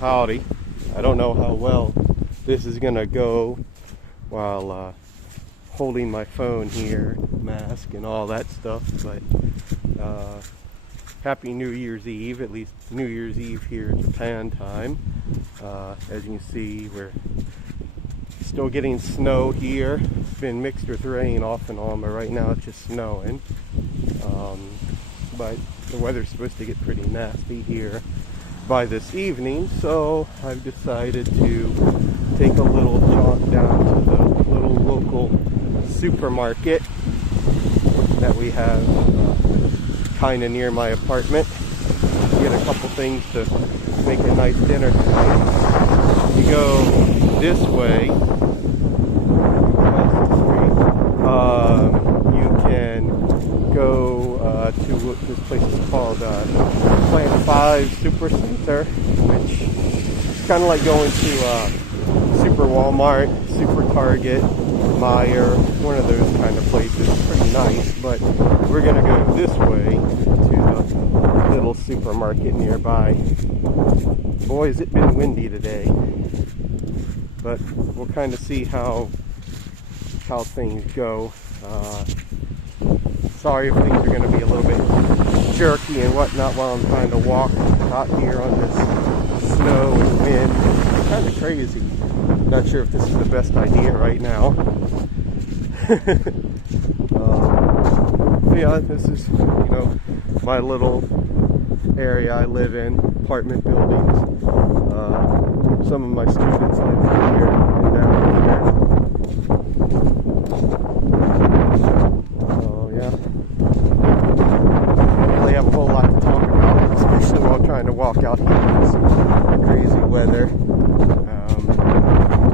howdy. I don't know how well this is gonna go while holding my phone here, mask and all that stuff, but Happy New Year's Eve, at least New Year's Eve here in Japan time. As you can see, we're still getting snow here. It's been mixed with rain off and on, but right now it's just snowing. But the weather's supposed to get pretty nasty here by this evening, so I've decided to take a little jaunt down to the little local supermarket that we have kind of near my apartment. Get a couple things to make a nice dinner tonight. You go this way, you can go to what this place is called Plant 5 Super Center, which is kind of like going to Super Walmart, Super Target, Meijer, one of those kind of places. Pretty nice, but we're gonna go this way to the little supermarket nearby. Boy, has it been windy today, but we'll kind of see how things go. Sorry if things are going to be a little bit jerky and whatnot while I'm trying to walk out here on this snow and wind. It's kind of crazy. Not sure if this is the best idea right now. Yeah, this is, my little area I live in, apartment buildings. Some of my students live here and down here. Oh yeah. Don't really have a whole lot to talk about, especially while trying to walk out here in this crazy weather.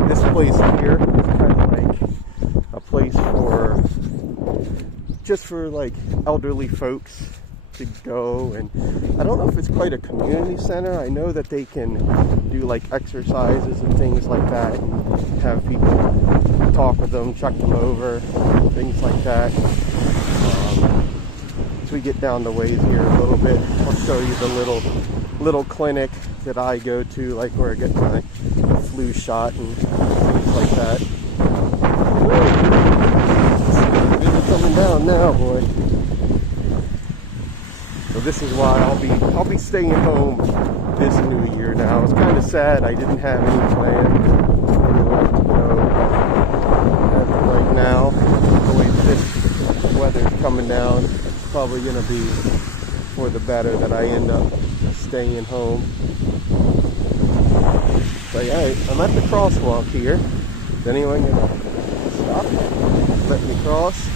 This place here is kind of like a place for like elderly folks to go, and I don't know if it's quite a community center. I know that they can do like exercises and things like that, and have people talk with them, check them over, things like that. As we get down the ways here a little bit, I'll show you the little clinic that I go to, like where I get my flu shot and things like that. It's coming down now, boy. So this is why I'll be staying home this New Year now. It's kind of sad I didn't have any plan anywhere to go right now. The way this weather's coming down, it's probably going to be for the better that I end up staying home. So yeah, I'm at the crosswalk here. Is anyone going to stop? Let me cross?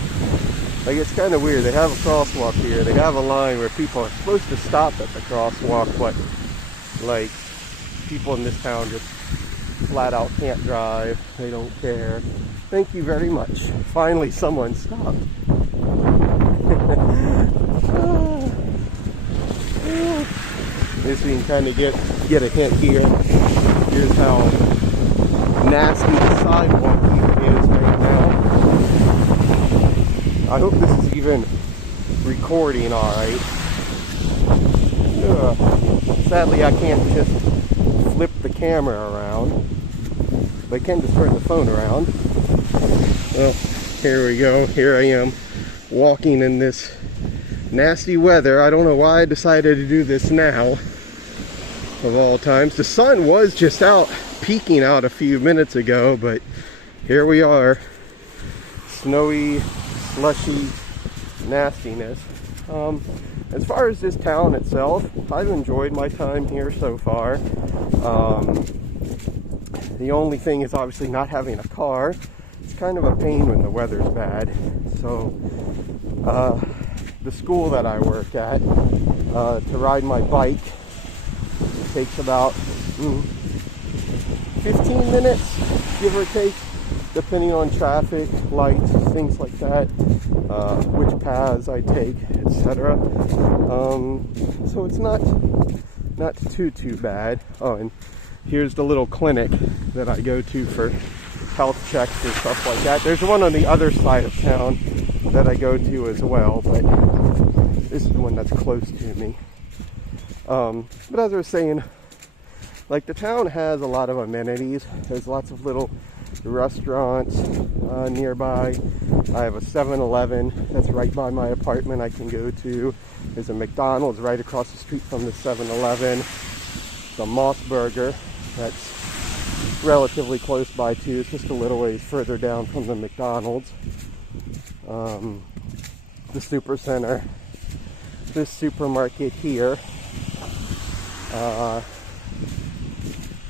Like, it's kind of weird. They have a crosswalk here. They have a line where people are supposed to stop at the crosswalk, but like people in this town just flat out can't drive. They don't care. Thank you very much. Finally, someone stopped. This we can kind of get a hint here. Here's how nasty the sidewalk here is right now. I hope this is even recording alright. Sadly, I can't just flip the camera around, but I can just turn the phone around. Well, here we go. Here I am walking in this nasty weather. I don't know why I decided to do this now, of all times. The sun was just out, peeking out a few minutes ago, but here we are. Snowy, slushy nastiness. As far as this town itself, I've enjoyed my time here so far. The only thing is obviously not having a car. It's kind of a pain when the weather's bad. So the school that I work at, to ride my bike, it takes about 15 minutes, give or take, depending on traffic, lights, things like that, which paths I take, etc. So it's not too bad. Oh, and here's the little clinic that I go to for health checks and stuff like that. There's one on the other side of town that I go to as well, but this is the one that's close to me. But as I was saying, like the town has a lot of amenities. There's lots of little restaurants nearby. I have a 7-Eleven that's right by my apartment I can go to. There's a McDonald's right across the street from the 7-Eleven. The Moss Burger that's relatively close by too. It's just a little ways further down from the McDonald's. The Super Center. This supermarket here.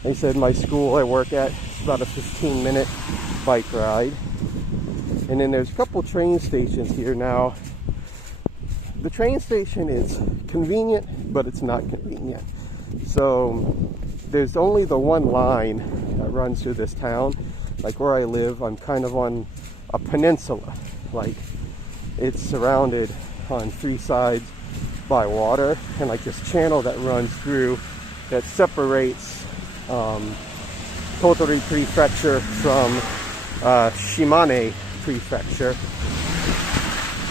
They said my school I work at is about a 15-minute bike ride. And then there's a couple train stations here. Now, the train station is convenient, but it's not convenient. So there's only the one line that runs through this town. Like where I live, I'm kind of on a peninsula. Like it's surrounded on 3 sides by water, and like this channel that runs through that separates Tottori Prefecture from Shimane Prefecture.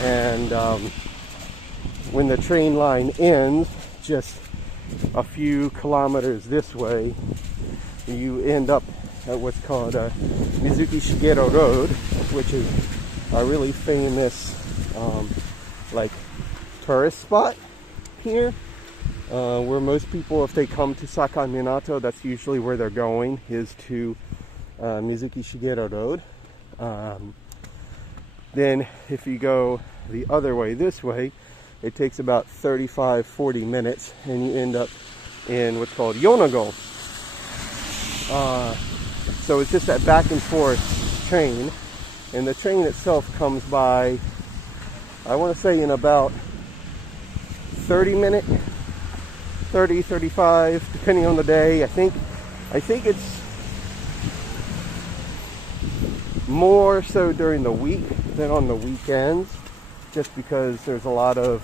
And when the train line ends, just a few kilometers this way, you end up at what's called Mizuki Shigeru Road, which is a really famous like tourist spot here, where most people, if they come to Sakaiminato, that's usually where they're going, is to Mizuki Shigeru Road. Then if you go the other way, this way, it takes about 35-40 minutes and you end up in what's called Yonago. So it's just that back and forth train, and the train itself comes by, I want to say, in about 30, 35, depending on the day. I think it's more so during the week than on the weekends, just because there's a lot of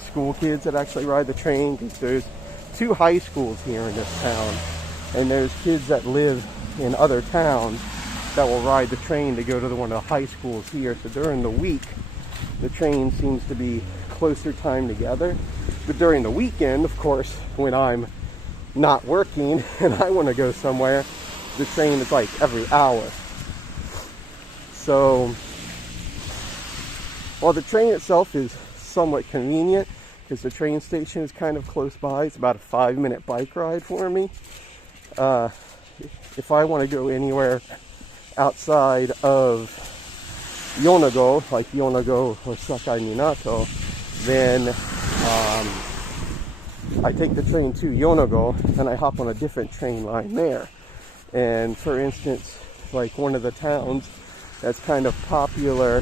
school kids that actually ride the train. Because there's 2 high schools here in this town, and there's kids that live in other towns that will ride the train to go to one of the high schools here. So during the week, the train seems to be closer time together. But during the weekend, of course, when I'm not working and I want to go somewhere, the train is like every hour. So while the train itself is somewhat convenient, because the train station is kind of close by, it's about a 5-minute bike ride for me. If I want to go anywhere outside of Yonago, like Yonago or Sakaiminato, then I take the train to Yonago and I hop on a different train line there. And for instance, like one of the towns that's kind of popular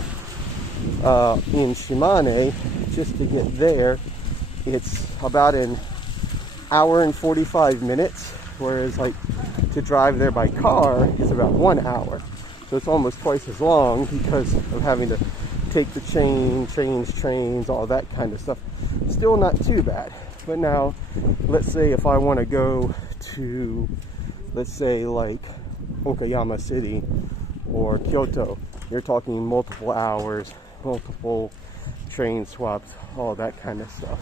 in Shimane, just to get there, it's about an hour and 45 minutes, whereas like to drive there by car is about 1 hour. So it's almost twice as long because of having to take the chain, change trains, all that kind of stuff. Still not too bad. But now, let's say if I want to go to, let's say like Okayama City or Kyoto, you're talking multiple hours, multiple train swaps, all that kind of stuff.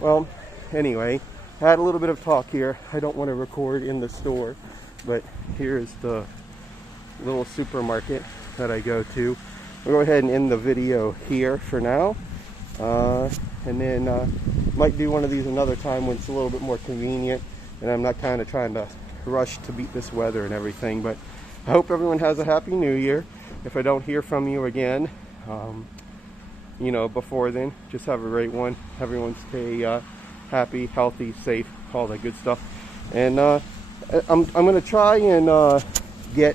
Well, anyway, I had a little bit of talk here. I don't want to record in the store, but here's the little supermarket that I go to. I'll go ahead and end the video here for now, and then might do one of these another time when it's a little bit more convenient and I'm not kind of trying to rush to beat this weather and everything. But I hope everyone has a happy new year. If I don't hear from you again, you know, before then, just have a great one. Everyone stay happy, healthy, safe, all that good stuff. And I'm gonna try and get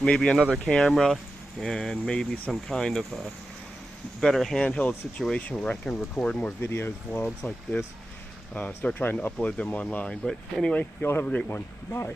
maybe another camera and maybe some kind of a better handheld situation where I can record more videos, vlogs like this, start trying to upload them online. But anyway, y'all have a great one. Bye.